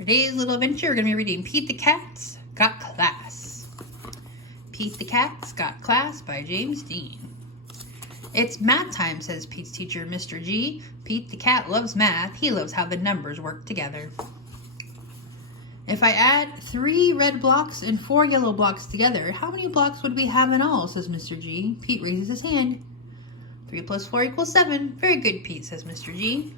For today's little adventure, we're going to be reading Pete the Cat's Got Class. Pete the Cat's Got Class by James Dean. It's math time, says Pete's teacher, Mr. G. Pete the cat loves math. He loves how the numbers work together. If I add 3 red blocks and 4 yellow blocks together, how many blocks would we have in all, says Mr. G. Pete raises his hand. 3 plus 4 equals 7. Very good, Pete, says Mr. G.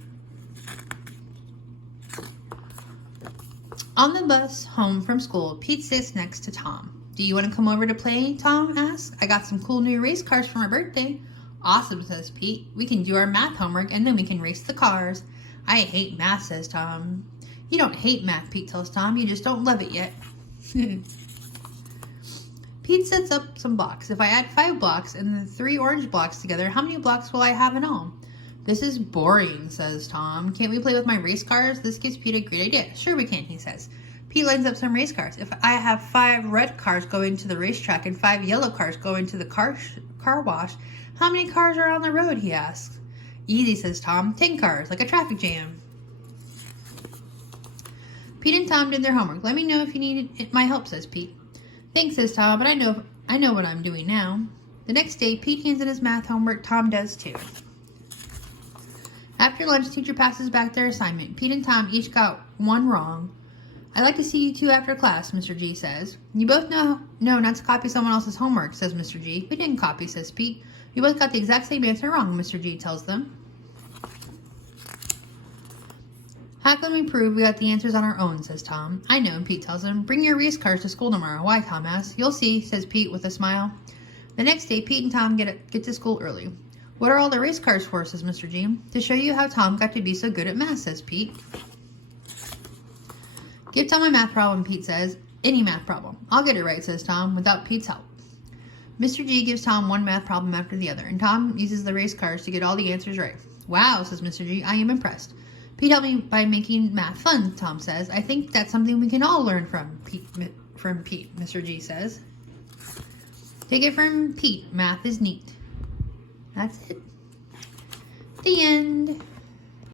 On the bus home from school, Pete sits next to Tom. Do you want to come over to play? Tom asks. I got some cool new race cars for my birthday. Awesome, says Pete. We can do our math homework and then we can race the cars. I hate math, says Tom. You don't hate math, Pete tells Tom. You just don't love it yet. Pete sets up some blocks. If I add 5 blocks and the 3 orange blocks together, how many blocks will I have in all? This is boring, says Tom. Can't we play with my race cars? This gives Pete a great idea. Sure we can, he says. Pete lines up some race cars. If I have 5 red cars going to the racetrack and 5 yellow cars going to the car wash, how many cars are on the road, he asks. Easy, says Tom. 10 cars, like a traffic jam. Pete and Tom did their homework. Let me know if you need my help, says Pete. Thanks, says Tom, but I know what I'm doing now. The next day, Pete hands in his math homework. Tom does too. After lunch, teacher passes back their assignment. Pete and Tom each got 1 wrong. I'd like to see you 2 after class, Mr. G says. You both know not to copy someone else's homework, says Mr. G. We didn't copy, says Pete. We both got the exact same answer wrong, Mr. G tells them. How can we prove we got the answers on our own, says Tom. I know, Pete tells him. Bring your race cars to school tomorrow. Why, Tom asks. You'll see, says Pete with a smile. The next day, Pete and Tom get to school early. What are all the race cars for, says Mr. G. To show you how Tom got to be so good at math, says Pete. Give Tom a math problem, Pete says. Any math problem. I'll get it right, says Tom, without Pete's help. Mr. G gives Tom one math problem after the other, and Tom uses the race cars to get all the answers right. Wow, says Mr. G. I am impressed. Pete helped me by making math fun, Tom says. I think that's something we can all learn from Pete, Mr. G says. Take it from Pete. Math is neat. That's it. The end.